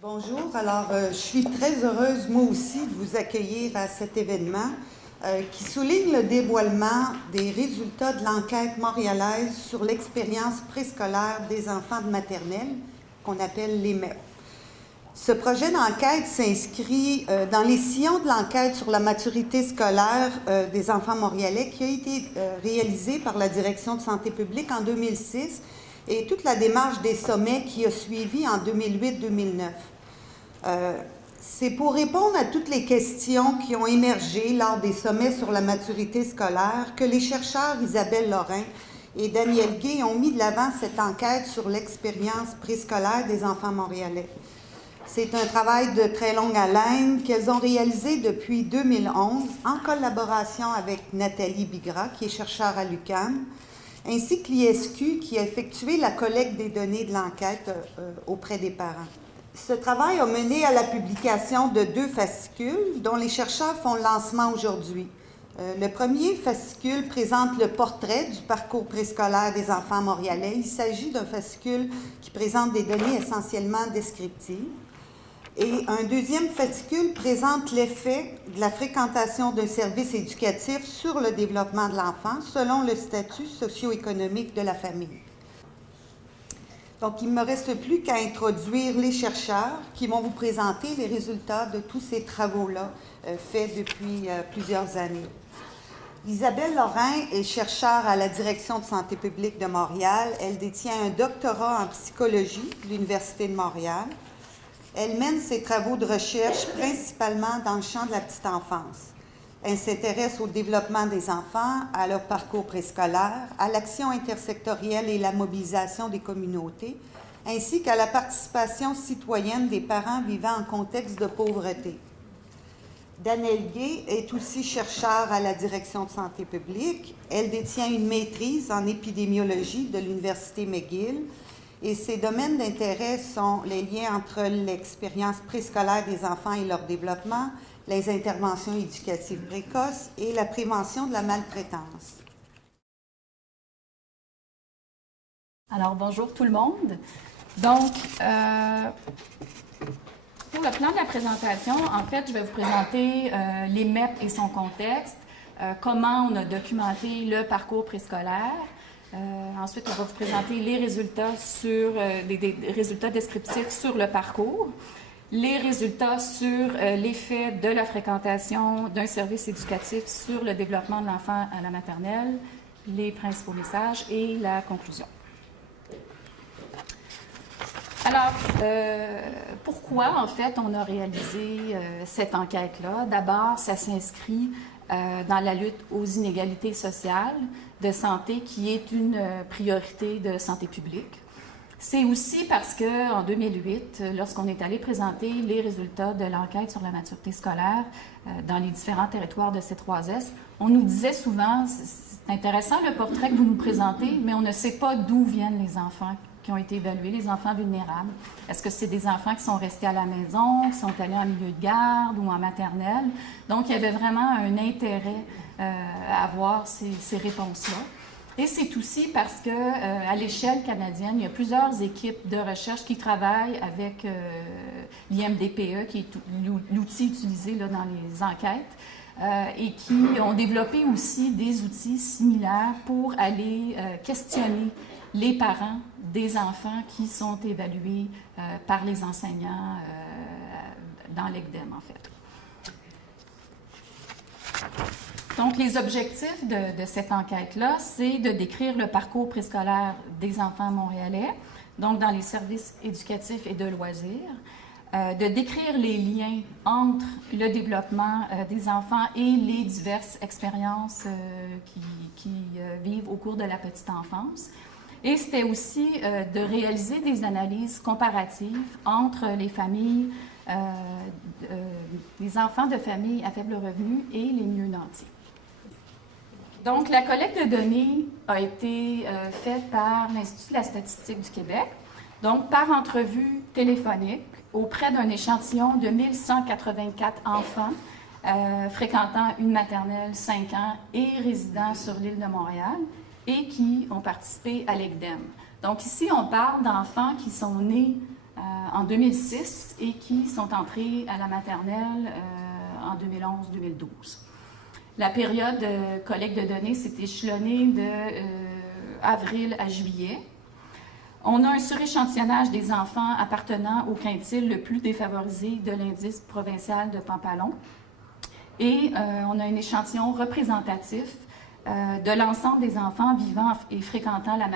Bonjour, alors je suis très heureuse moi aussi de vous accueillir à cet événement qui souligne le dévoilement des résultats de l'enquête montréalaise sur l'expérience préscolaire des enfants de maternelle, qu'on appelle l'EMEP. Ce projet d'enquête s'inscrit dans les sillons de l'enquête sur la maturité scolaire des enfants montréalais qui a été réalisée par la Direction de santé publique en 2006 et toute la démarche des sommets qui a suivi en 2008-2009. C'est pour répondre à toutes les questions qui ont émergé lors des sommets sur la maturité scolaire que les chercheurs Isabelle Lorrain et Daniel Gay ont mis de l'avant cette enquête sur l'expérience préscolaire des enfants montréalais. C'est un travail de très longue haleine qu'elles ont réalisé depuis 2011 en collaboration avec Nathalie Bigra, qui est chercheure à l'UQAM, ainsi que l'ISQ qui a effectué la collecte des données de l'enquête auprès des parents. Ce travail a mené à la publication de 2 fascicules dont les chercheurs font le lancement aujourd'hui. Le premier fascicule présente le portrait du parcours préscolaire des enfants montréalais. Il s'agit d'un fascicule qui présente des données essentiellement descriptives. Et un deuxième fascicule présente l'effet de la fréquentation d'un service éducatif sur le développement de l'enfant selon le statut socio-économique de la famille. Donc, il ne me reste plus qu'à introduire les chercheurs qui vont vous présenter les résultats de tous ces travaux-là faits depuis plusieurs années. Isabelle Lorrain est chercheure à la Direction de santé publique de Montréal. Elle détient un doctorat en psychologie de l'Université de Montréal. Elle mène ses travaux de recherche principalement dans le champ de la petite enfance. Elle s'intéresse au développement des enfants, à leur parcours préscolaire, à l'action intersectorielle et la mobilisation des communautés, ainsi qu'à la participation citoyenne des parents vivant en contexte de pauvreté. Daniel Gay est aussi chercheure à la Direction de santé publique. Elle détient une maîtrise en épidémiologie de l'Université McGill et ses domaines d'intérêt sont les liens entre l'expérience préscolaire des enfants et leur développement, les interventions éducatives précoces et la prévention de la maltraitance. Alors, bonjour tout le monde. Donc, pour le plan de la présentation, en fait, je vais vous présenter l'EMEP et son contexte, comment on a documenté le parcours préscolaire. Ensuite, on va vous présenter les résultats sur des résultats descriptifs sur le parcours, les résultats sur l'effet de la fréquentation d'un service éducatif sur le développement de l'enfant à la maternelle, les principaux messages et la conclusion. Alors, pourquoi, en fait, on a réalisé cette enquête-là? D'abord, ça s'inscrit dans la lutte aux inégalités sociales de santé, qui est une priorité de santé publique. C'est aussi parce qu'en 2008, lorsqu'on est allé présenter les résultats de l'enquête sur la maturité scolaire dans les différents territoires de C3S, on nous disait souvent, c'est intéressant le portrait que vous nous présentez, mais on ne sait pas d'où viennent les enfants qui ont été évalués, les enfants vulnérables. Est-ce que c'est des enfants qui sont restés à la maison, qui sont allés en milieu de garde ou en maternelle? Donc, il y avait vraiment un intérêt à avoir ces réponses-là. Et c'est aussi parce que à l'échelle canadienne, il y a plusieurs équipes de recherche qui travaillent avec l'IMDPE, qui est l'outil utilisé là, dans les enquêtes, et qui ont développé aussi des outils similaires pour aller questionner les parents des enfants qui sont évalués par les enseignants dans l'ECDEM, en fait. Donc, les objectifs de cette enquête-là, c'est de décrire le parcours préscolaire des enfants montréalais, donc dans les services éducatifs et de loisirs, de décrire les liens entre le développement des enfants et les diverses expériences qui vivent au cours de la petite enfance. Et c'était aussi de réaliser des analyses comparatives entre les familles, les enfants de familles à faible revenu et les milieux nantis. Donc, la collecte de données a été faite par l'Institut de la statistique du Québec, donc par entrevue téléphonique auprès d'un échantillon de 1184 enfants fréquentant une maternelle 5 ans et résidant sur l'île de Montréal et qui ont participé à l'ECDEM. Donc ici, on parle d'enfants qui sont nés en 2006 et qui sont entrés à la maternelle en 2011-2012. La période de collecte de données s'est échelonnée d'avril à juillet. On a un suréchantillonnage des enfants appartenant au quintile le plus défavorisé de l'indice provincial de Pampalon. Et on a un échantillon représentatif de l'ensemble des enfants vivant et fréquentant la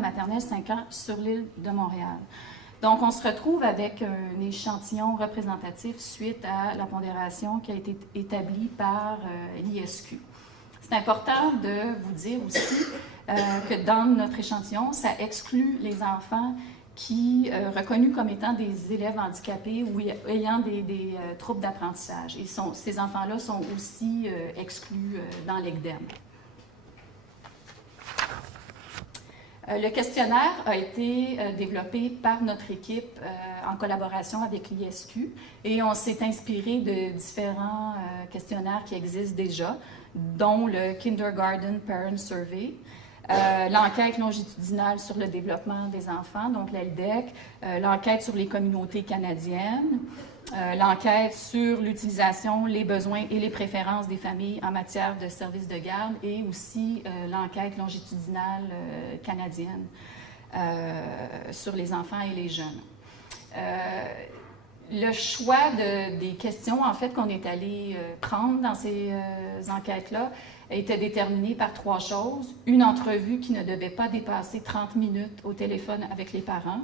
maternelle 5 ans sur l'île de Montréal. Donc, on se retrouve avec un échantillon représentatif suite à la pondération qui a été établie par l'ISQ. C'est important de vous dire aussi que dans notre échantillon, ça exclut les enfants qui reconnus comme étant des élèves handicapés ou ayant des troubles d'apprentissage. Et ces enfants-là sont aussi exclus dans l'ECDEM. Le questionnaire a été développé par notre équipe en collaboration avec l'ISQ et on s'est inspiré de différents questionnaires qui existent déjà, dont le Kindergarten Parent Survey, l'enquête longitudinale sur le développement des enfants, donc la LDEC, l'enquête sur les communautés canadiennes, l'enquête sur l'utilisation, les besoins et les préférences des familles en matière de services de garde et aussi l'enquête longitudinale canadienne sur les enfants et les jeunes. Le choix des questions, en fait, qu'on est allé prendre dans ces enquêtes-là était déterminé par 3 choses. Une entrevue qui ne devait pas dépasser 30 minutes au téléphone avec les parents.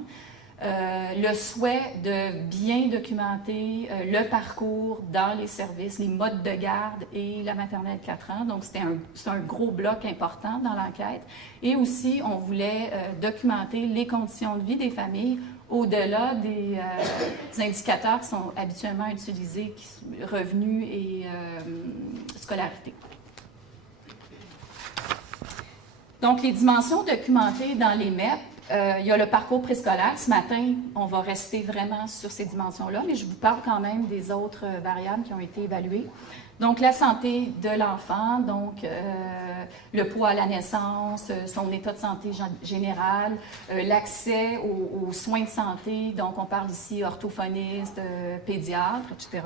Le souhait de bien documenter le parcours dans les services, les modes de garde et la maternelle 4 ans. Donc, c'est un gros bloc important dans l'enquête. Et aussi, on voulait documenter les conditions de vie des familles au-delà des indicateurs qui sont habituellement utilisés, revenus et scolarité. Donc, les dimensions documentées dans les MEP, il y a le parcours préscolaire. Ce matin, on va rester vraiment sur ces dimensions-là, mais je vous parle quand même des autres variables qui ont été évaluées. Donc, la santé de l'enfant, donc le poids à la naissance, son état de santé général, l'accès aux soins de santé, donc on parle ici orthophoniste, pédiatre, etc.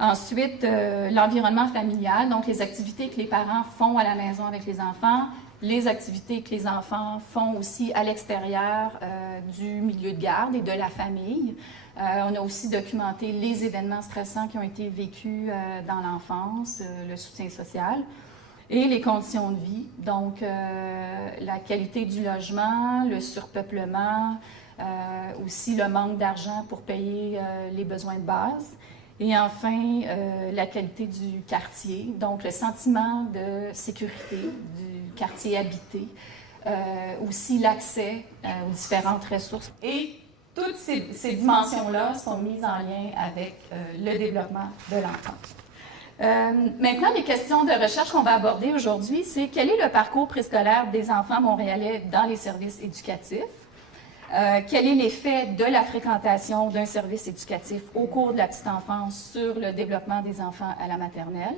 Ensuite, l'environnement familial, donc les activités que les parents font à la maison avec les enfants, les activités que les enfants font aussi à l'extérieur du milieu de garde et de la famille. On a aussi documenté les événements stressants qui ont été vécus dans l'enfance, le soutien social et les conditions de vie, donc la qualité du logement, le surpeuplement, aussi le manque d'argent pour payer les besoins de base. Et enfin, la qualité du quartier, donc le sentiment de sécurité du quartier habité, aussi l'accès aux différentes ressources. Et toutes ces dimensions-là sont mises en lien avec le développement de l'enfant. Maintenant, les questions de recherche qu'on va aborder aujourd'hui, c'est quel est le parcours préscolaire des enfants montréalais dans les services éducatifs? Quel est l'effet de la fréquentation d'un service éducatif au cours de la petite enfance sur le développement des enfants à la maternelle?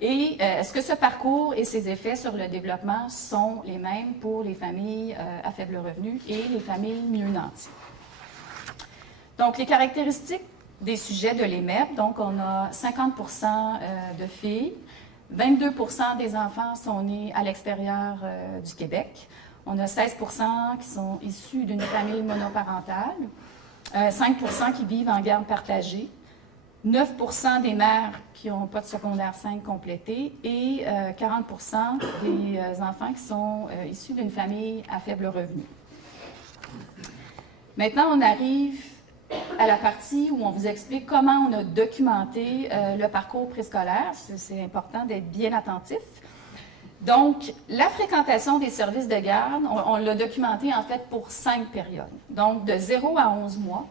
Et est-ce que ce parcours et ses effets sur le développement sont les mêmes pour les familles à faible revenu et les familles mieux nanties? Donc, les caractéristiques des sujets de l'EMEP, donc on a 50% de filles, 22% des enfants sont nés à l'extérieur du Québec. On a 16% qui sont issus d'une famille monoparentale, 5% qui vivent en garde partagée, 9% des mères qui n'ont pas de secondaire 5 complété et 40% des enfants qui sont issus d'une famille à faible revenu. Maintenant, on arrive à la partie où on vous explique comment on a documenté le parcours préscolaire. C'est important d'être bien attentif. Donc, la fréquentation des services de garde, on l'a documenté en fait pour 5 périodes. Donc, de 0 à 11 mois,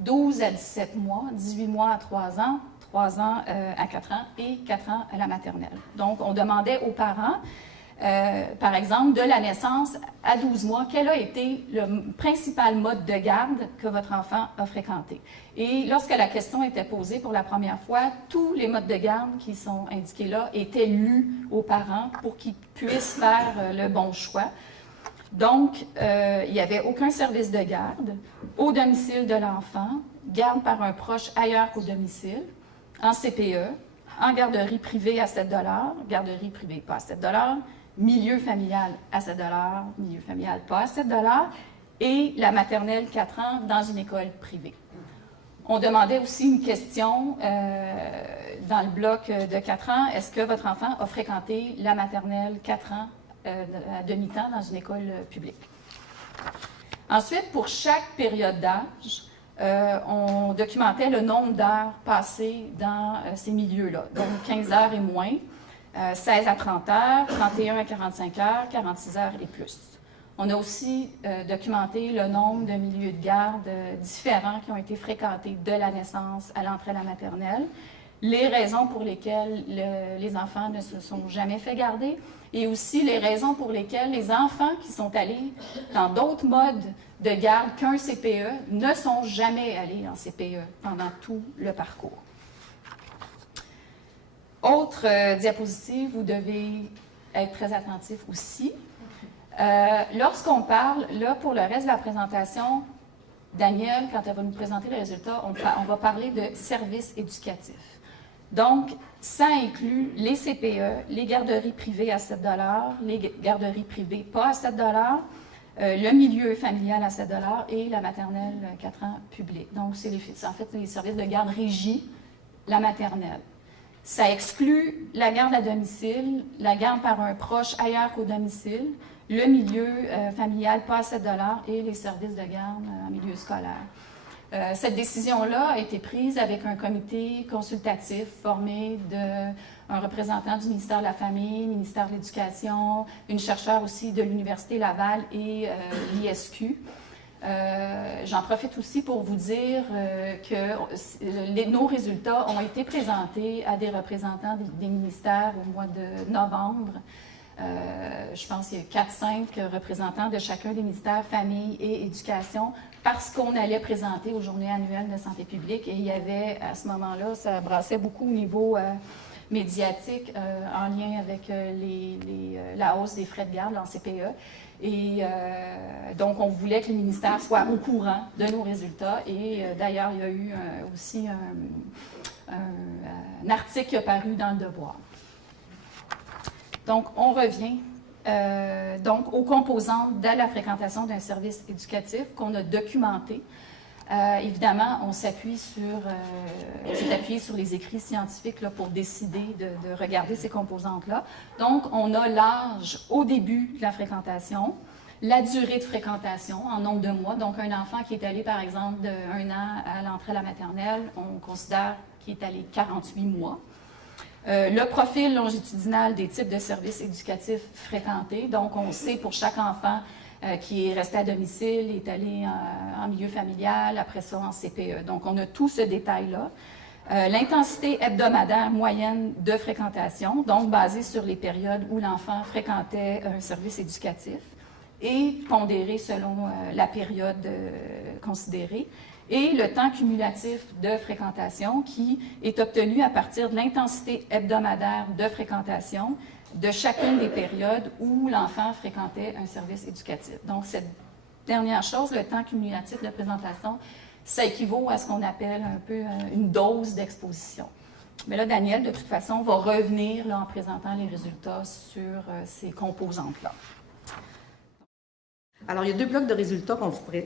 12 à 17 mois, 18 mois à 3 ans, 3 ans à 4 ans et 4 ans à la maternelle. Donc, on demandait aux parents, par exemple, de la naissance à 12 mois, quel a été le principal mode de garde que votre enfant a fréquenté. Et lorsque la question était posée pour la première fois, tous les modes de garde qui sont indiqués là étaient lus aux parents pour qu'ils puissent faire le bon choix. Donc, il n'y avait aucun service de garde au domicile de l'enfant, garde par un proche ailleurs qu'au domicile, en CPE, en garderie privée à 7 garderie privée pas à 7 milieu familial à 7 milieu familial pas à 7 et la maternelle 4 ans dans une école privée. On demandait aussi une question dans le bloc de 4 ans. Est-ce que votre enfant a fréquenté la maternelle 4 ans à demi-temps dans une école publique? Ensuite, pour chaque période d'âge, on documentait le nombre d'heures passées dans ces milieux-là. Donc, 15 heures et moins, 16 à 30 heures, 31 à 45 heures, 46 heures et plus. On a aussi documenté le nombre de milieux de garde différents qui ont été fréquentés de la naissance à l'entrée à la maternelle, les raisons pour lesquelles les enfants ne se sont jamais fait garder et aussi les raisons pour lesquelles les enfants qui sont allés dans d'autres modes de garde qu'un CPE ne sont jamais allés en CPE pendant tout le parcours. Autre diapositive, vous devez être très attentif aussi. Lorsqu'on parle, là, pour le reste de la présentation, Danielle, quand elle va nous présenter les résultats, on va parler de services éducatifs. Donc, ça inclut les CPE, les garderies privées à 7 les garderies privées pas à 7 le milieu familial à 7 et la maternelle 4 ans publique. Donc, c'est en fait les services de garde régie, la maternelle. Ça exclut la garde à domicile, la garde par un proche ailleurs qu'au domicile, le milieu familial pas à 7 et les services de garde en milieu scolaire. Cette décision-là a été prise avec un comité consultatif formé d'un représentant du ministère de la Famille, ministère de l'Éducation, une chercheure aussi de l'Université Laval et l'ISQ. J'en profite aussi pour vous dire que nos résultats ont été présentés à des représentants des ministères au mois de novembre. Je pense qu'il y a 4-5 représentants de chacun des ministères, Famille et Éducation, parce qu'on allait présenter aux Journées annuelles de santé publique et il y avait, à ce moment-là, ça brassait beaucoup au niveau médiatique en lien avec la hausse des frais de garde en CPE. Et donc, on voulait que le ministère soit au courant de nos résultats. Et d'ailleurs, il y a eu aussi un article qui a paru dans Le Devoir. Donc, on revient donc aux composantes de la fréquentation d'un service éducatif qu'on a documenté. Évidemment, on s'est appuyé sur les écrits scientifiques là, pour décider de regarder ces composantes-là. Donc, on a l'âge au début de la fréquentation, la durée de fréquentation en nombre de mois. Donc, un enfant qui est allé, par exemple, de 1 an à l'entrée à la maternelle, on considère qu'il est allé 48 mois. Le profil longitudinal des types de services éducatifs fréquentés. Donc, on sait pour chaque enfant qui est resté à domicile, est allé en milieu familial, après ça en CPE. Donc, on a tout ce détail-là. L'intensité hebdomadaire moyenne de fréquentation, donc basée sur les périodes où l'enfant fréquentait un service éducatif et pondérée selon la période considérée. Et le temps cumulatif de fréquentation qui est obtenu à partir de l'intensité hebdomadaire de fréquentation de chacune des périodes où l'enfant fréquentait un service éducatif. Donc, cette dernière chose, le temps cumulatif de présentation, ça équivaut à ce qu'on appelle un peu une dose d'exposition. Mais là, Danielle, de toute façon, va revenir là, en présentant les résultats sur ces composantes-là. Alors, il y a 2 blocs de résultats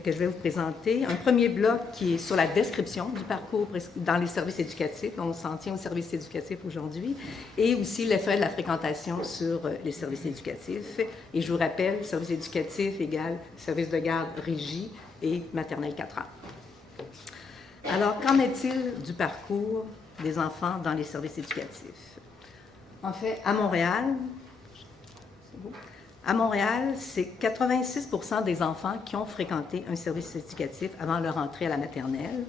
que je vais vous présenter. Un premier bloc qui est sur la description du parcours dans les services éducatifs. On s'en tient aux services éducatifs aujourd'hui. Et aussi l'effet de la fréquentation sur les services éducatifs. Et je vous rappelle, service éducatif égale service de garde régie et maternelle 4 ans. Alors, qu'en est-il du parcours des enfants dans les services éducatifs? En fait, à Montréal, c'est 86 % des enfants qui ont fréquenté un service éducatif avant leur entrée à la maternelle.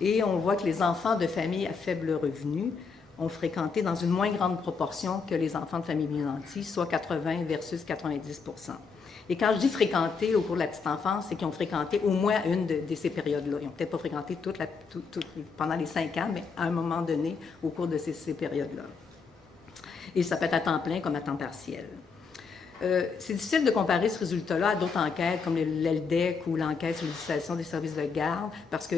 Et on voit que les enfants de familles à faible revenu ont fréquenté dans une moins grande proportion que les enfants de familles bien nantis, soit 80 versus 90 %. Et quand je dis fréquenter au cours de la petite enfance, c'est qu'ils ont fréquenté au moins une de ces périodes-là. Ils n'ont peut-être pas fréquenté pendant les 5 ans, mais à un moment donné, au cours de ces périodes-là. Et ça peut être à temps plein comme à temps partiel. C'est difficile de comparer ce résultat-là à d'autres enquêtes comme l'ELDEC ou l'enquête sur l'utilisation des services de garde, parce que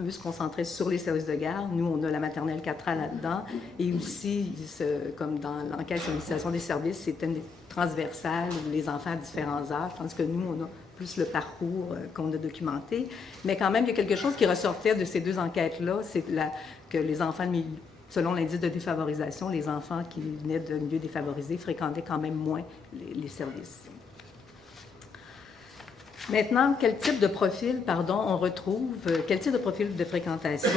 eux se concentraient sur les services de garde. Nous, on a la maternelle 4 ans là-dedans. Et aussi, comme dans l'enquête sur l'utilisation des services, c'était transversal, les enfants à différents âges, tandis que nous, on a plus le parcours qu'on a documenté. Mais quand même, il y a quelque chose qui ressortait de ces deux enquêtes-là, c'est que les enfants de milieu, selon l'indice de défavorisation, les enfants qui venaient de milieux défavorisés fréquentaient quand même moins les services. Maintenant, quel type de profil, on retrouve, quel type de profil de fréquentation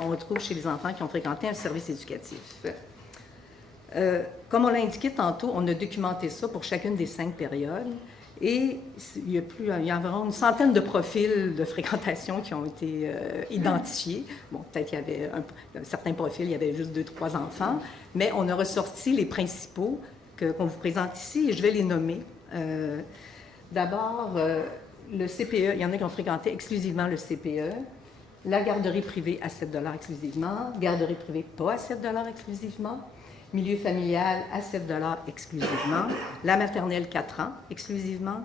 on retrouve chez les enfants qui ont fréquenté un service éducatif? Comme on l'a indiqué tantôt, on a documenté ça pour chacune des 5 périodes. Et il y a environ une centaine de profils de fréquentation qui ont été identifiés. Bon, peut-être qu'il y avait certains profils, il y avait juste 2-3 enfants, mais on a ressorti les principaux qu'on vous présente ici et je vais les nommer. D'abord, le CPE, il y en a qui ont fréquenté exclusivement le CPE, la garderie privée à 7 $ exclusivement, garderie privée pas à 7 $ exclusivement, milieu familial à 7 $ exclusivement, la maternelle 4 ans exclusivement,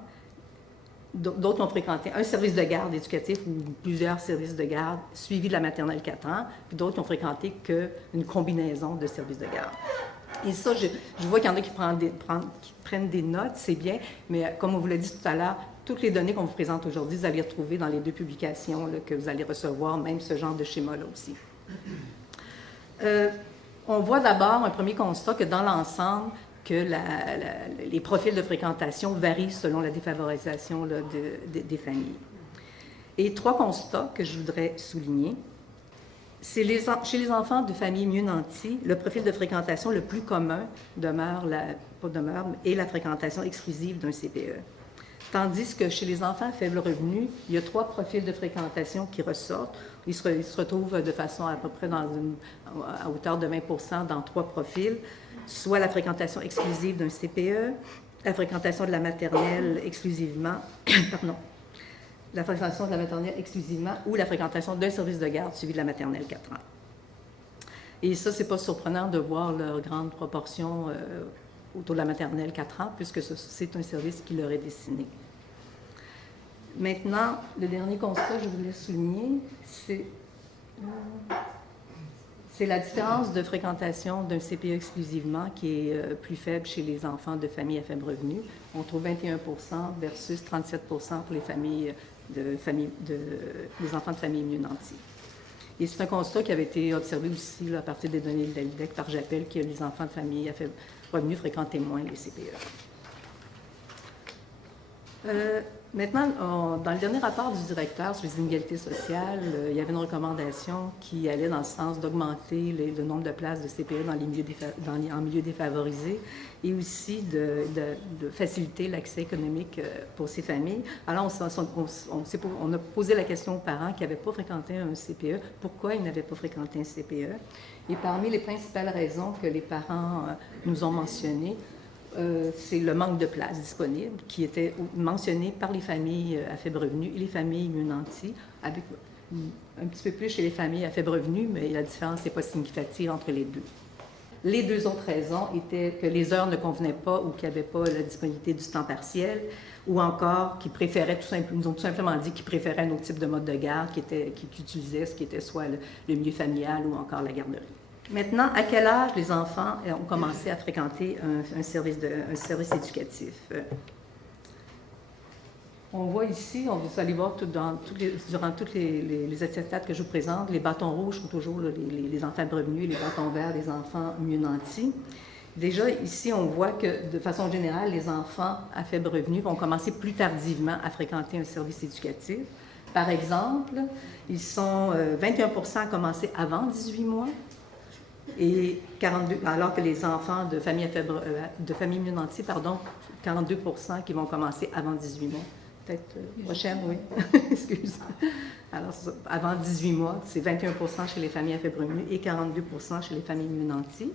d'autres ont fréquenté un service de garde éducatif ou plusieurs services de garde suivis de la maternelle 4 ans, puis d'autres ont fréquenté qu'une combinaison de services de garde. Et ça, je vois qu'il y en a qui prennent des notes, c'est bien, mais comme on vous l'a dit tout à l'heure, toutes les données qu'on vous présente aujourd'hui, vous allez les retrouver dans les 2 publications là, que vous allez recevoir, même ce genre de schéma-là aussi. On voit d'abord un premier constat que dans l'ensemble, que les profils de fréquentation varient selon la défavorisation là, des familles. Et 3 constats que je voudrais souligner. Chez les enfants de familles mieux nanties, le profil de fréquentation le plus commun est la fréquentation exclusive d'un CPE. Tandis que chez les enfants à faible revenu, il y a 3 profils de fréquentation qui ressortent. Ils se retrouvent de façon à peu près à hauteur de 20% dans 3 profils, soit la fréquentation exclusive d'un CPE, la fréquentation de la maternelle exclusivement, la fréquentation de la maternelle exclusivement ou la fréquentation d'un service de garde suivi de la maternelle 4 ans. Et ça, c'est pas surprenant de voir leur grande proportion autour de la maternelle 4 ans, puisque c'est un service qui leur est destiné. Maintenant, le dernier constat que je voulais souligner, c'est la différence de fréquentation d'un CPE exclusivement qui est plus faible chez les enfants de familles à faible revenu. On trouve 21% versus 37% pour les les enfants de familles mieux nanties. Et c'est un constat qui avait été observé aussi là, à partir des données de l'ELDEC par Jappel, que les enfants de familles à faible revenu fréquentaient moins les CPE. Maintenant, dans le dernier rapport du directeur sur les inégalités sociales, il y avait une recommandation qui allait dans le sens d'augmenter le nombre de places de CPE en milieu défavorisé et aussi de faciliter l'accès économique pour ces familles. Alors, on a posé la question aux parents qui n'avaient pas fréquenté un CPE, pourquoi ils n'avaient pas fréquenté un CPE. Et parmi les principales raisons que les parents nous ont mentionnées, c'est le manque de places disponibles qui était mentionné par les familles à faible revenu et les familles mieux nanties, avec un petit peu plus chez les familles à faible revenu, mais la différence n'est pas significative entre les deux. Les 2 autres raisons étaient que les heures ne convenaient pas ou qu'il n'y avait pas la disponibilité du temps partiel, ou encore qu'ils préféraient nous ont tout simplement dit qu'ils préféraient un autre type de mode de garde qu'ils utilisaient, ce qui était soit le milieu familial ou encore la garderie. Maintenant, à quel âge les enfants ont commencé à fréquenter un service éducatif? On voit ici, vous allez voir durant tous les attestats que je vous présente, les bâtons rouges sont toujours les enfants revenus et les bâtons verts, les enfants mieux nantis. Déjà, ici, on voit que, de façon générale, les enfants à faible revenu vont commencer plus tardivement à fréquenter un service éducatif. Par exemple, 21% à commencer avant 18 mois, et 42, alors que les enfants de familles mieux nanties, 42% qui vont commencer avant 18 mois. Peut-être prochaine, oui. Excuse. Alors, avant 18 mois, c'est 21% chez les familles à faible revenu et 42% chez les familles mieux nanties.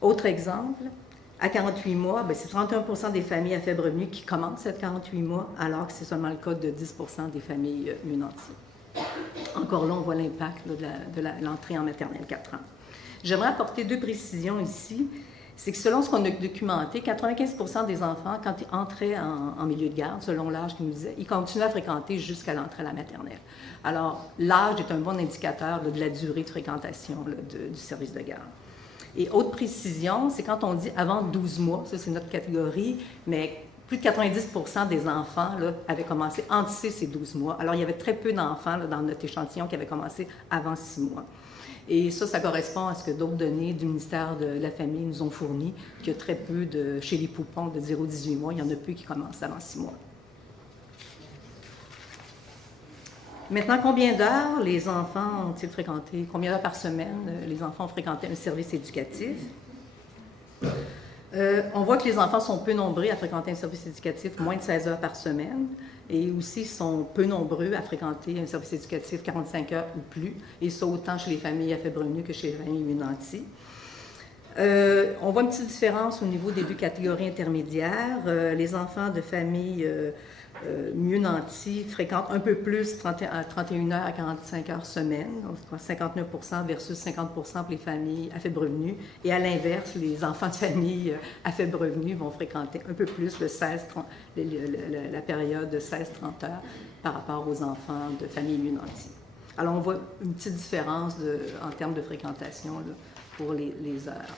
Autre exemple, à 48 mois, c'est 31% des familles à faible revenu qui commencent à 48 mois, alors que c'est seulement le cas de 10% des familles mieux nanties. Encore là, on voit l'impact de l'entrée en maternelle 4 ans. J'aimerais apporter 2 précisions ici. c'est que selon ce qu'on a documenté, 95% des enfants, quand ils entraient en milieu de garde, selon l'âge qu'ils nous disaient, ils continuaient à fréquenter jusqu'à l'entrée à la maternelle. Alors, l'âge est un bon indicateur là, de la durée de fréquentation là, du service de garde. Et autre précision, c'est quand on dit avant 12 mois, ça c'est notre catégorie, mais plus de 90% des enfants là, avaient commencé entre 6 et 12 mois. Alors, il y avait très peu d'enfants là, dans notre échantillon qui avaient commencé avant 6 mois. Et ça correspond à ce que d'autres données du ministère de la Famille nous ont fourni, qu'il y a très peu chez les poupons de 0 à 18 mois, il y en a peu qui commencent avant 6 mois. Maintenant, combien d'heures les enfants ont-ils fréquenté? Combien d'heures par semaine les enfants ont fréquenté un service éducatif? On voit que les enfants sont peu nombreux à fréquenter un service éducatif moins de 16 heures par semaine et aussi sont peu nombreux à fréquenter un service éducatif 45 heures ou plus, et ça autant chez les familles à faible revenu que chez les familles mieux nanties. On voit une petite différence au niveau des deux catégories intermédiaires. Les enfants de familles mieux nantis fréquentent un peu plus 31 heures à 45 heures semaine, donc 59% versus 50% pour les familles à faible revenu. Et à l'inverse, les enfants de familles à faible revenu vont fréquenter un peu plus la période de 16-30 heures par rapport aux enfants de familles mieux nantis. Alors, on voit une petite différence en termes de fréquentation là, pour les heures.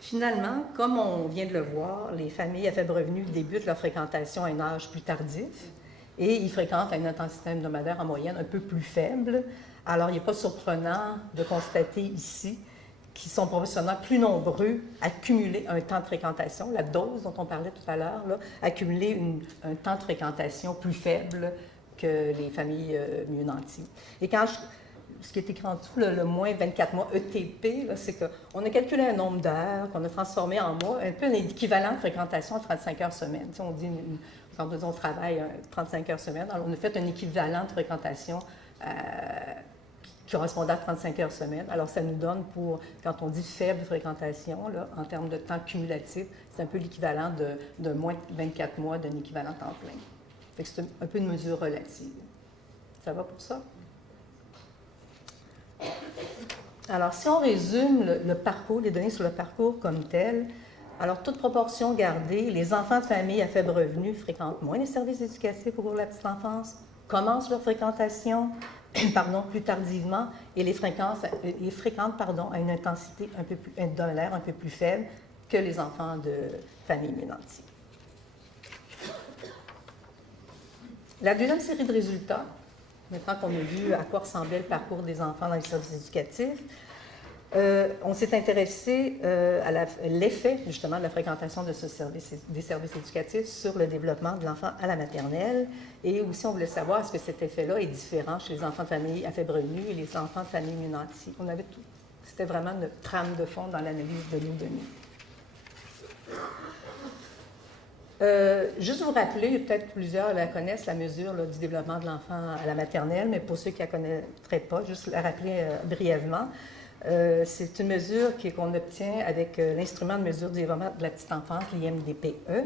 Finalement, comme on vient de le voir, les familles à faible revenu débutent leur fréquentation à un âge plus tardif et ils fréquentent à une intensité hebdomadaire en moyenne un peu plus faible. Alors, il n'est pas surprenant de constater ici qu'ils sont proportionnellement plus nombreux à cumuler un temps de fréquentation, la dose dont on parlait tout à l'heure, accumuler un temps de fréquentation plus faible que les familles mieux nanties. Et quand ce qui est écrit en dessous, le moins 24 mois ETP, c'est qu'on a calculé un nombre d'heures qu'on a transformé en mois, un peu un équivalent de fréquentation à 35 heures semaine. Tu sais, on dit, quand on travaille 35 heures semaine, alors on a fait un équivalent de fréquentation qui correspondait à 35 heures semaine. Alors, ça nous donne quand on dit faible fréquentation, là, en termes de temps cumulatif, c'est un peu l'équivalent de moins 24 mois d'un équivalent temps plein. Fait que c'est un peu une mesure relative. Ça va pour ça? Alors, si on résume le parcours, les données sur le parcours comme tel, alors, toute proportion gardée, les enfants de famille à faible revenu fréquentent moins les services éducatifs au cours de la petite enfance, commencent leur fréquentation plus tardivement et les fréquentent à une intensité hebdomadaire un peu plus faible que les enfants de famille mieux nanties. La deuxième série de résultats, maintenant qu'on a vu à quoi ressemblait le parcours des enfants dans les services éducatifs, on s'est intéressé à l'effet, justement, de la fréquentation de des services éducatifs sur le développement de l'enfant à la maternelle. Et aussi, on voulait savoir est-ce que cet effet-là est différent chez les enfants de famille à faible revenu et les enfants de famille mieux nanties. On avait tout. C'était vraiment notre trame de fond dans l'analyse de nos données. Juste vous rappeler, peut-être plusieurs la connaissent, la mesure du développement de l'enfant à la maternelle, mais pour ceux qui ne la connaîtraient pas, juste la rappeler brièvement. C'est une mesure qu'on obtient avec l'instrument de mesure du développement de la petite enfance, l'IMDPE,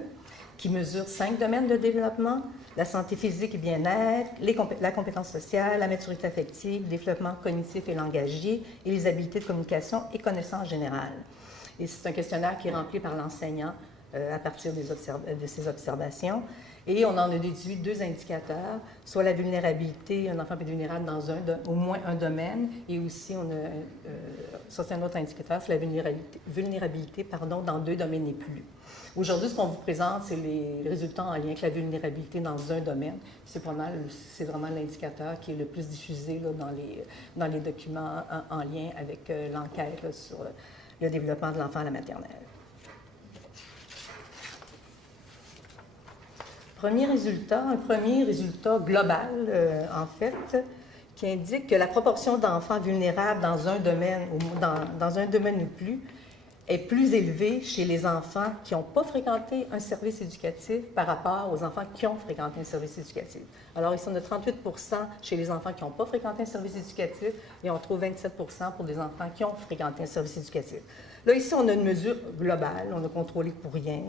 qui mesure 5 domaines de développement: la santé physique et bien-être, la compétence sociale, la maturité affective, le développement cognitif et langagier, et les habiletés de communication et connaissances générales. Et c'est un questionnaire qui est rempli par l'enseignant à partir de ses observations. Et on en a déduit 2 indicateurs, soit la vulnérabilité, un enfant peut être vulnérable dans au moins un domaine, et aussi ça c'est un autre indicateur, c'est la vulnérabilité dans 2 domaines et plus. Aujourd'hui, ce qu'on vous présente, c'est les résultats en lien avec la vulnérabilité dans un domaine. C'est vraiment l'indicateur qui est le plus diffusé là, dans les documents en lien avec l'enquête là, sur le développement de l'enfant à la maternelle. Un premier résultat global, en fait, qui indique que la proportion d'enfants vulnérables dans un domaine ou plus est plus élevée chez les enfants qui n'ont pas fréquenté un service éducatif par rapport aux enfants qui ont fréquenté un service éducatif. Alors, ici, on a 38 % chez les enfants qui n'ont pas fréquenté un service éducatif et on trouve 27 % pour des enfants qui ont fréquenté un service éducatif. Là, ici, on a une mesure globale, on a contrôlé pour rien.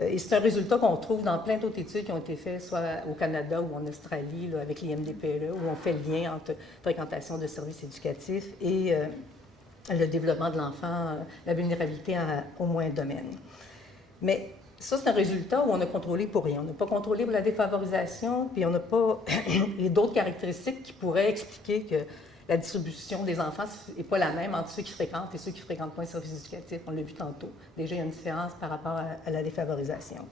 Et c'est un résultat qu'on trouve dans plein d'autres études qui ont été faites, soit au Canada ou en Australie, là, avec l'IMDPE, où on fait le lien entre fréquentation de services éducatifs et le développement de l'enfant, la vulnérabilité au moins un domaine. Mais ça, c'est un résultat où on a contrôlé pour rien. On n'a pas contrôlé pour la défavorisation, puis on n'a pas d'autres caractéristiques qui pourraient expliquer que la distribution des enfants n'est pas la même entre ceux qui fréquentent et ceux qui ne fréquentent pas un service éducatif. On l'a vu tantôt. Déjà, il y a une différence par rapport à la défavorisation.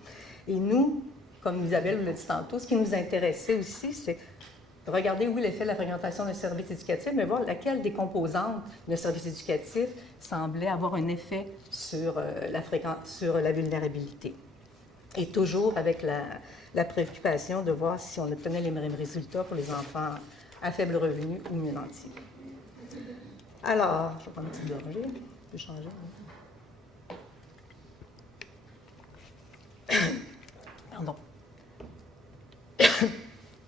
Et nous, comme Isabelle l'a dit tantôt, ce qui nous intéressait aussi, c'est de regarder, oui, l'effet de la fréquentation d'un service éducatif, mais voir laquelle des composantes d'un service éducatif semblait avoir un effet sur la vulnérabilité. Et toujours avec la préoccupation de voir si on obtenait les mêmes résultats pour les enfants à faible revenu ou mieux nantis. Alors, je vais prendre une petite gorgée. Je peux changer. Pardon.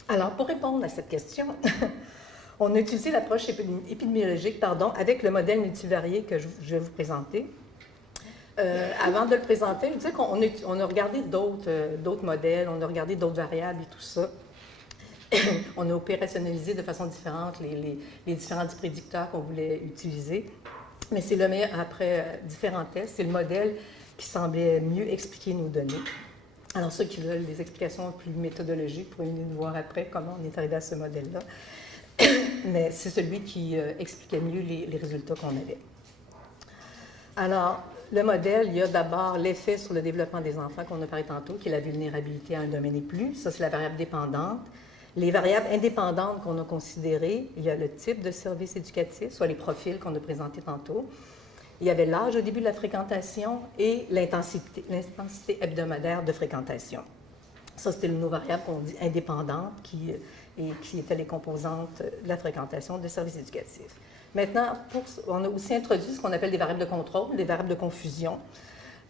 Alors, pour répondre à cette question, on a utilisé l'approche épidémiologique avec le modèle multivarié que je vais vous présenter. Avant de le présenter, je disais qu'on a regardé d'autres modèles, on a regardé d'autres variables et tout ça. On a opérationnalisé de façon différente les différents prédicteurs qu'on voulait utiliser. Mais c'est le meilleur, après différents tests, c'est le modèle qui semblait mieux expliquer nos données. Alors, ceux qui veulent des explications plus méthodologiques pourraient venir nous voir après comment on est arrivé à ce modèle-là. Mais c'est celui qui expliquait mieux les résultats qu'on avait. Alors, le modèle, il y a d'abord l'effet sur le développement des enfants qu'on a parlé tantôt, qui est la vulnérabilité à un domaine et plus. Ça, c'est la variable dépendante. Les variables indépendantes qu'on a considérées, il y a le type de service éducatif, soit les profils qu'on a présentés tantôt. Il y avait l'âge au début de la fréquentation et l'intensité hebdomadaire de fréquentation. Ça, c'était nos variables qu'on dit indépendantes, qui étaient les composantes de la fréquentation de services éducatifs. Maintenant, on a aussi introduit ce qu'on appelle des variables de contrôle, des variables de confusion.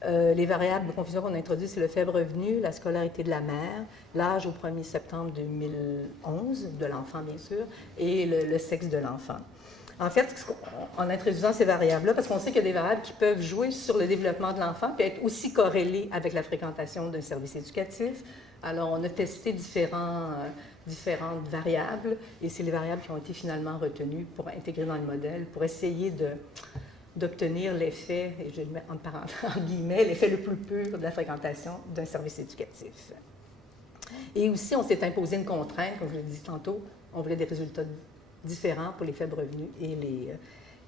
Les variables de confusion qu'on a introduites, c'est le faible revenu, la scolarité de la mère, l'âge au 1er septembre 2011, de l'enfant bien sûr, et le sexe de l'enfant. En fait, en introduisant ces variables-là, parce qu'on sait qu'il y a des variables qui peuvent jouer sur le développement de l'enfant, puis être aussi corrélées avec la fréquentation d'un service éducatif. Alors, on a testé différentes variables, et c'est les variables qui ont été finalement retenues pour intégrer dans le modèle, pour essayer d'obtenir l'effet, et je vais le mettre en guillemets, l'effet le plus pur de la fréquentation d'un service éducatif. Et aussi, on s'est imposé une contrainte, comme je l'ai dit tantôt, on voulait des résultats différents pour les faibles revenus et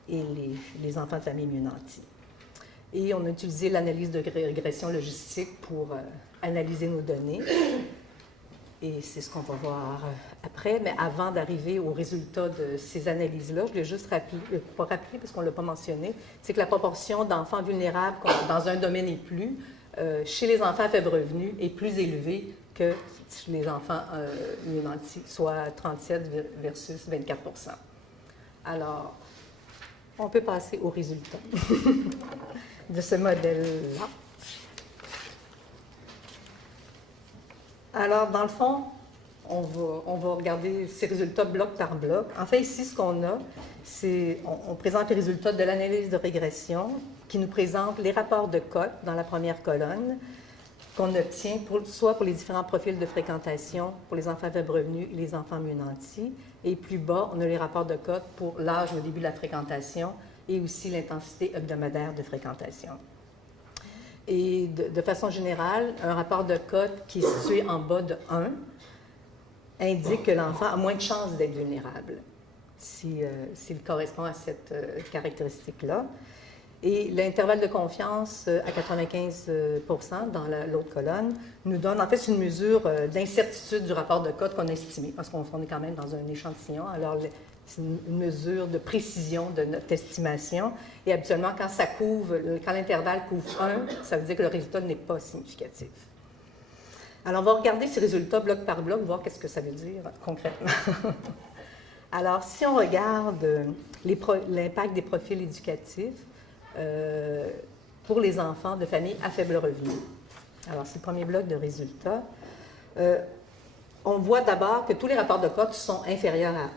les enfants de familles mieux nantis. Et on a utilisé l'analyse de régression logistique pour analyser nos données. Et c'est ce qu'on va voir après. Mais avant d'arriver aux résultats de ces analyses-là, je voulais juste rappeler parce qu'on ne l'a pas mentionné, c'est que la proportion d'enfants vulnérables dans un domaine et plus, chez les enfants à faible revenu, est plus élevée que chez les enfants mieux nantis, soit 37 versus 24 %. Alors, on peut passer aux résultats de ce modèle-là. Alors, dans le fond, on va regarder ces résultats bloc par bloc. En fait, ici, ce qu'on a, c'est on présente les résultats de l'analyse de régression qui nous présente les rapports de cote dans la première colonne qu'on obtient soit pour les différents profils de fréquentation pour les enfants à faible revenu et les enfants mieux nantis. Et plus bas, on a les rapports de cote pour l'âge au début de la fréquentation et aussi l'intensité hebdomadaire de fréquentation. Et de façon générale, un rapport de cote qui est situé en bas de 1 indique que l'enfant a moins de chances d'être vulnérable, s'il correspond à cette caractéristique-là. Et l'intervalle de confiance à 95 % dans l'autre colonne nous donne, en fait, une mesure d'incertitude du rapport de cote qu'on a estimé, parce qu'on est quand même dans un échantillon. Alors, c'est une mesure de précision de notre estimation. Et habituellement, quand l'intervalle couvre 1, ça veut dire que le résultat n'est pas significatif. Alors, on va regarder ces résultats bloc par bloc, voir qu'est-ce que ça veut dire concrètement. Alors, si on regarde l'impact des profils éducatifs pour les enfants de familles à faible revenu. Alors, c'est le premier bloc de résultats. On voit d'abord que tous les rapports de cote sont inférieurs à 1.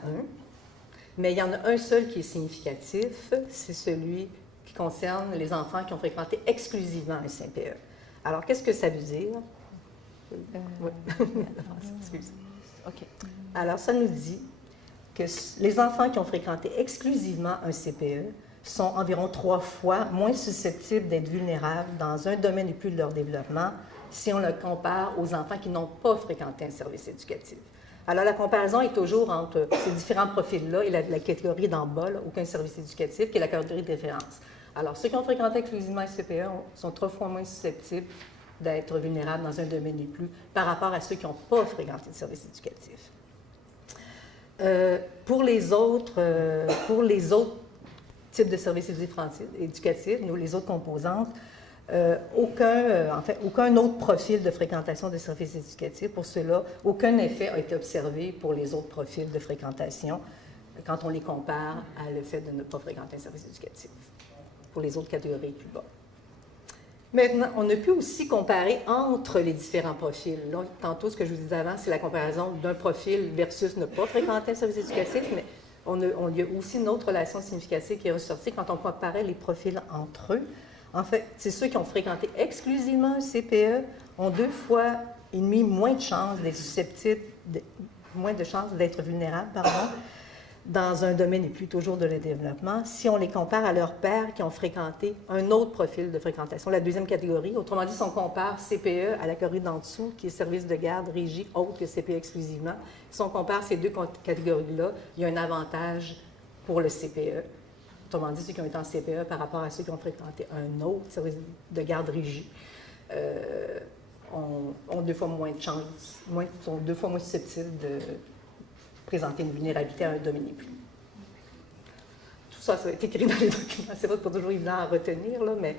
Mais il y en a un seul qui est significatif, c'est celui qui concerne les enfants qui ont fréquenté exclusivement un CPE. Alors, qu'est-ce que ça veut dire? Oui. OK. Alors, ça nous dit que les enfants qui ont fréquenté exclusivement un CPE sont environ 3 fois moins susceptibles d'être vulnérables dans un domaine et plus de leur développement si on le compare aux enfants qui n'ont pas fréquenté un service éducatif. Alors, la comparaison est toujours entre ces différents profils-là et la catégorie d'en bas, là, aucun service éducatif, qui est la catégorie de référence. Alors, ceux qui ont fréquenté exclusivement le CPE sont 3 fois moins susceptibles d'être vulnérables dans un domaine et plus par rapport à ceux qui n'ont pas fréquenté de service éducatif. Pour les autres types de services éducatifs, les autres composantes, aucun autre profil de fréquentation de services éducatifs. Pour cela, aucun effet a été observé pour les autres profils de fréquentation quand on les compare à le fait de ne pas fréquenter un service éducatif, pour les autres catégories plus bas. Maintenant, on a pu aussi comparer entre les différents profils. Là, tantôt, ce que je vous disais avant, c'est la comparaison d'un profil versus ne pas fréquenter un service éducatif, mais il y a aussi une autre relation significative qui est ressortie quand on comparait les profils entre eux. En fait, c'est ceux qui ont fréquenté exclusivement un CPE ont 2 fois et demi moins de chances d'être susceptibles, moins de chances d'être vulnérables, dans un domaine et plus toujours de le développement, si on les compare à leurs pairs qui ont fréquenté un autre profil de fréquentation, la deuxième catégorie. Autrement dit, si on compare CPE à la catégorie d'en dessous, qui est service de garde, régie, autre que CPE exclusivement, si on compare ces 2 catégories-là, il y a un avantage pour le CPE. Autrement dit, ceux qui ont été en CPE par rapport à ceux qui ont fréquenté un autre service de garde régie ont 2 fois moins de chances, sont 2 fois moins susceptibles de présenter une vulnérabilité à un domaine et plus. Tout ça, ça a été écrit dans les documents. C'est pas toujours évident à retenir, là, mais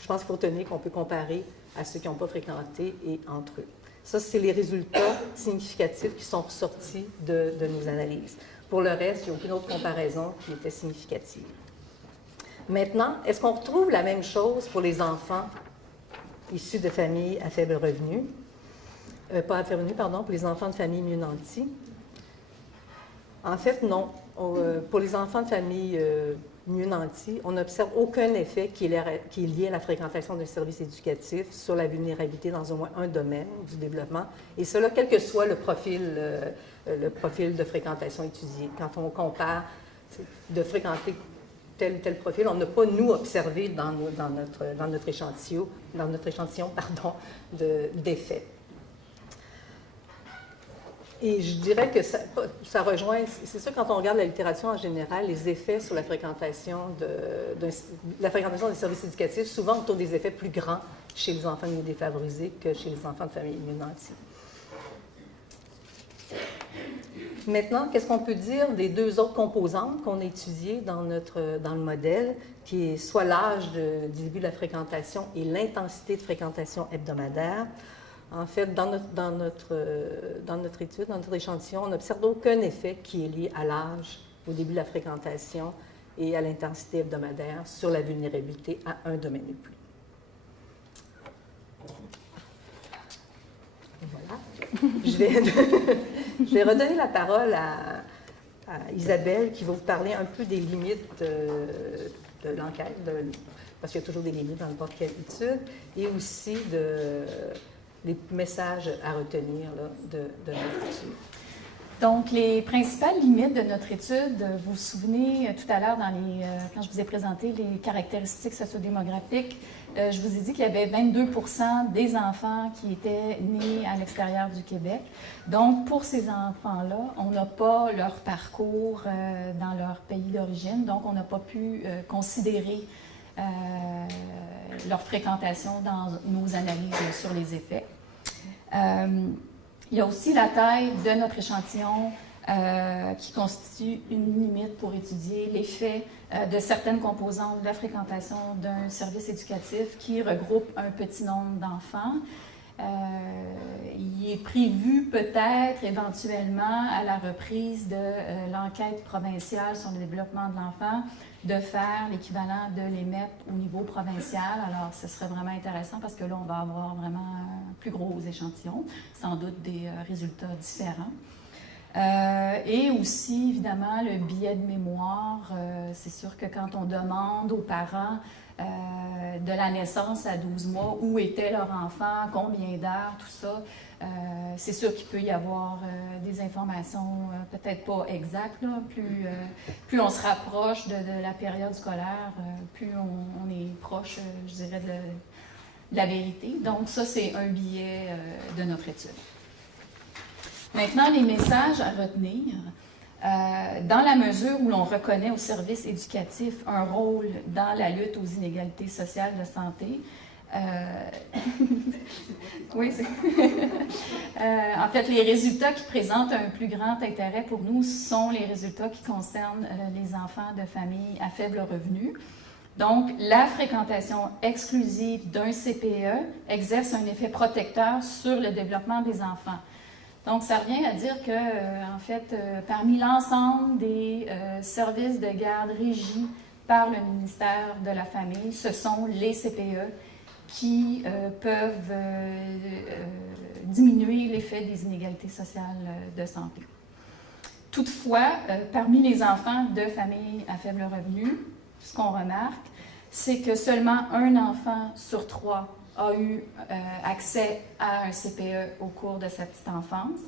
je pense qu'il faut retenir qu'on peut comparer à ceux qui n'ont pas fréquenté et entre eux. Ça, c'est les résultats significatifs qui sont ressortis de nos analyses. Pour le reste, il n'y a aucune autre comparaison qui était significative. Maintenant, est-ce qu'on retrouve la même chose pour les enfants issus de familles à faible revenu? Pas à faible revenu, pardon, pour les enfants de familles mieux nantis. En fait, non. Pour les enfants de familles mieux nantis, on n'observe aucun effet qui est lié à la fréquentation d'un service éducatif sur la vulnérabilité dans au moins un domaine du développement. Et cela, quel que soit le profil de fréquentation étudié. Quand on compare de fréquenter tel ou tel profil, on n'a pas, nous, observé dans notre échantillon d'effets. Et je dirais que ça rejoint, c'est ça quand on regarde la littérature en général, les effets sur la fréquentation des services éducatifs, souvent autour des effets plus grands chez les enfants mieux défavorisés que chez les enfants de familles mieux nantis. Maintenant, qu'est-ce qu'on peut dire des 2 autres composantes qu'on a étudiées dans le modèle, qui est soit l'âge du début de la fréquentation et l'intensité de fréquentation hebdomadaire? En fait, dans notre étude, dans notre échantillon, on n'observe aucun effet qui est lié à l'âge, au début de la fréquentation et à l'intensité hebdomadaire sur la vulnérabilité à un domaine et plus. Voilà. Je vais redonner la parole à Isabelle, qui va vous parler un peu des limites de l'enquête, parce qu'il y a toujours des limites dans n'importe quelle étude, et aussi les messages à retenir là, de notre étude. Donc, les principales limites de notre étude, vous vous souvenez tout à l'heure, quand je vous ai présenté les caractéristiques sociodémographiques, je vous ai dit qu'il y avait 22 % des enfants qui étaient nés à l'extérieur du Québec. Donc, pour ces enfants-là, on n'a pas leur parcours dans leur pays d'origine, donc on n'a pas pu considérer leur fréquentation dans nos analyses sur les effets. Il y a aussi la taille de notre échantillon qui constitue une limite pour étudier l'effet de certaines composantes de la fréquentation d'un service éducatif qui regroupe un petit nombre d'enfants. Il est prévu peut-être éventuellement à la reprise de l'enquête provinciale sur le développement de l'enfant de faire l'équivalent de l'EMEP au niveau provincial. Alors, ce serait vraiment intéressant parce que là, on va avoir vraiment un plus gros échantillon, sans doute des résultats différents. Et aussi, évidemment, le biais de mémoire. C'est sûr que quand on demande aux parents de la naissance à 12 mois où était leur enfant, combien d'heures, tout ça, c'est sûr qu'il peut y avoir des informations peut-être pas exactes. Là. Plus on se rapproche de la période scolaire, plus on est proche, je dirais, de la vérité. Donc ça, c'est un biais de notre étude. Maintenant, les messages à retenir. Dans la mesure où l'on reconnaît au service éducatif un rôle dans la lutte aux inégalités sociales de santé, oui, en fait, les résultats qui présentent un plus grand intérêt pour nous sont les résultats qui concernent les enfants de familles à faible revenu. Donc, la fréquentation exclusive d'un CPE exerce un effet protecteur sur le développement des enfants. Donc, ça revient à dire que, en fait, parmi l'ensemble des services de garde régis par le ministère de la Famille, ce sont les CPE qui peuvent diminuer l'effet des inégalités sociales de santé. Toutefois, parmi les enfants de familles à faible revenu, ce qu'on remarque, c'est que seulement un enfant sur 3 a eu accès à un CPE au cours de sa petite enfance.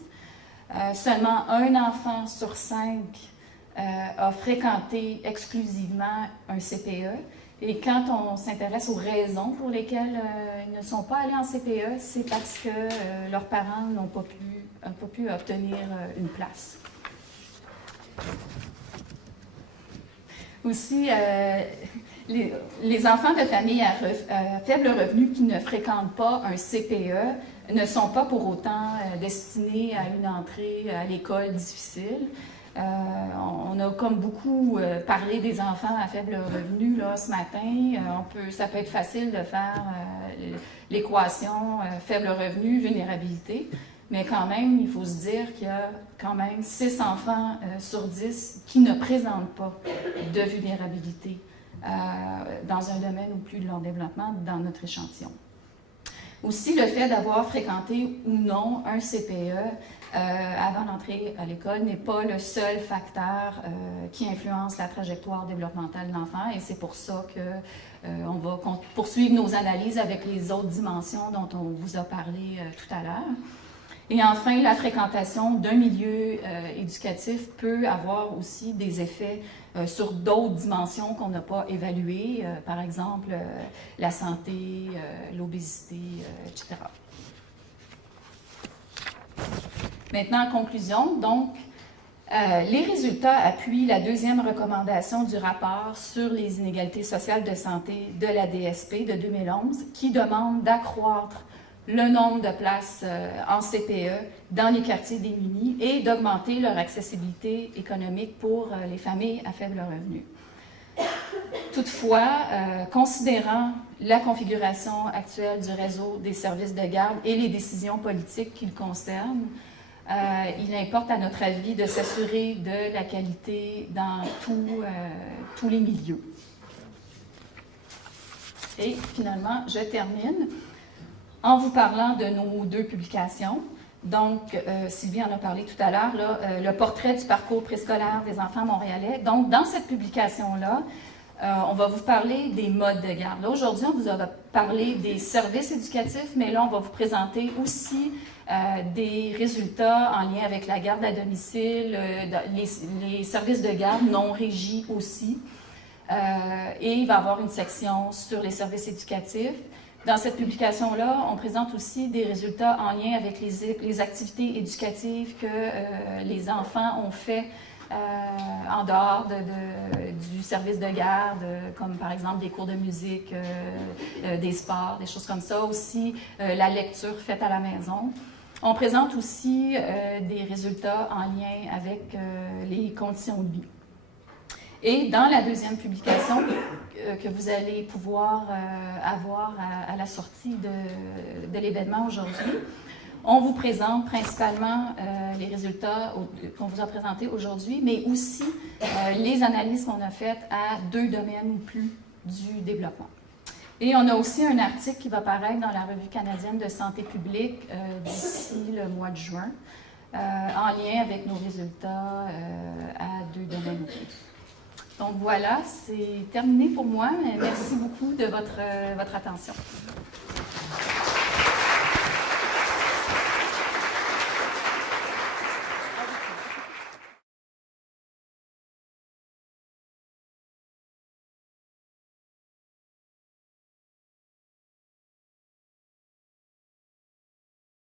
Seulement un enfant sur 5 a fréquenté exclusivement un CPE. Et quand on s'intéresse aux raisons pour lesquelles ils ne sont pas allés en CPE, c'est parce que leurs parents n'ont pas pu obtenir une place. Aussi, les enfants de familles à faible revenu qui ne fréquentent pas un CPE ne sont pas pour autant destinés à une entrée à l'école difficile. On a comme beaucoup parlé des enfants à faible revenu là, ce matin. Ça peut être facile de faire l'équation faible revenu, vulnérabilité, mais quand même, il faut se dire qu'il y a quand même 6 enfants sur 10 qui ne présentent pas de vulnérabilité dans un domaine ou plus de leur développement dans notre échantillon. Aussi, le fait d'avoir fréquenté ou non un CPE avant d'entrer à l'école n'est pas le seul facteur qui influence la trajectoire développementale de l'enfant, et c'est pour ça qu'on va poursuivre nos analyses avec les autres dimensions dont on vous a parlé tout à l'heure. Et enfin, la fréquentation d'un milieu éducatif peut avoir aussi des effets sur d'autres dimensions qu'on n'a pas évaluées, par exemple la santé, l'obésité, etc. Maintenant, en conclusion, donc, les résultats appuient la deuxième recommandation du rapport sur les inégalités sociales de santé de la DSP de 2011, qui demande d'accroître le nombre de places en CPE dans les quartiers démunis et d'augmenter leur accessibilité économique pour les familles à faible revenu. Toutefois, considérant la configuration actuelle du réseau des services de garde et les décisions politiques qui le concernent, il importe, à notre avis, de s'assurer de la qualité dans tous les milieux. Et finalement, je termine en vous parlant de nos 2 publications. Donc, Sylvie en a parlé tout à l'heure, le portrait du parcours préscolaire des enfants montréalais. Donc, dans cette publication-là, on va vous parler des modes de garde. Là, aujourd'hui, on vous a parlé des services éducatifs, mais là, on va vous présenter aussi des résultats en lien avec la garde à domicile, les services de garde non régis aussi. Et il va y avoir une section sur les services éducatifs. Dans cette publication-là, on présente aussi des résultats en lien avec les activités éducatives que les enfants ont fait en dehors du service de garde, comme par exemple des cours de musique, des sports, des choses comme ça. Aussi, la lecture faite à la maison. On présente aussi des résultats en lien avec les conditions de vie. Et dans la deuxième publication que vous allez pouvoir avoir à la sortie de l'événement aujourd'hui, on vous présente principalement les résultats qu'on vous a présentés aujourd'hui, mais aussi les analyses qu'on a faites à 2 domaines ou plus du développement. Et on a aussi un article qui va paraître dans la Revue canadienne de santé publique d'ici le mois de juin, en lien avec nos résultats à 2 domaines clés. Donc voilà, c'est terminé pour moi. Merci beaucoup de votre attention.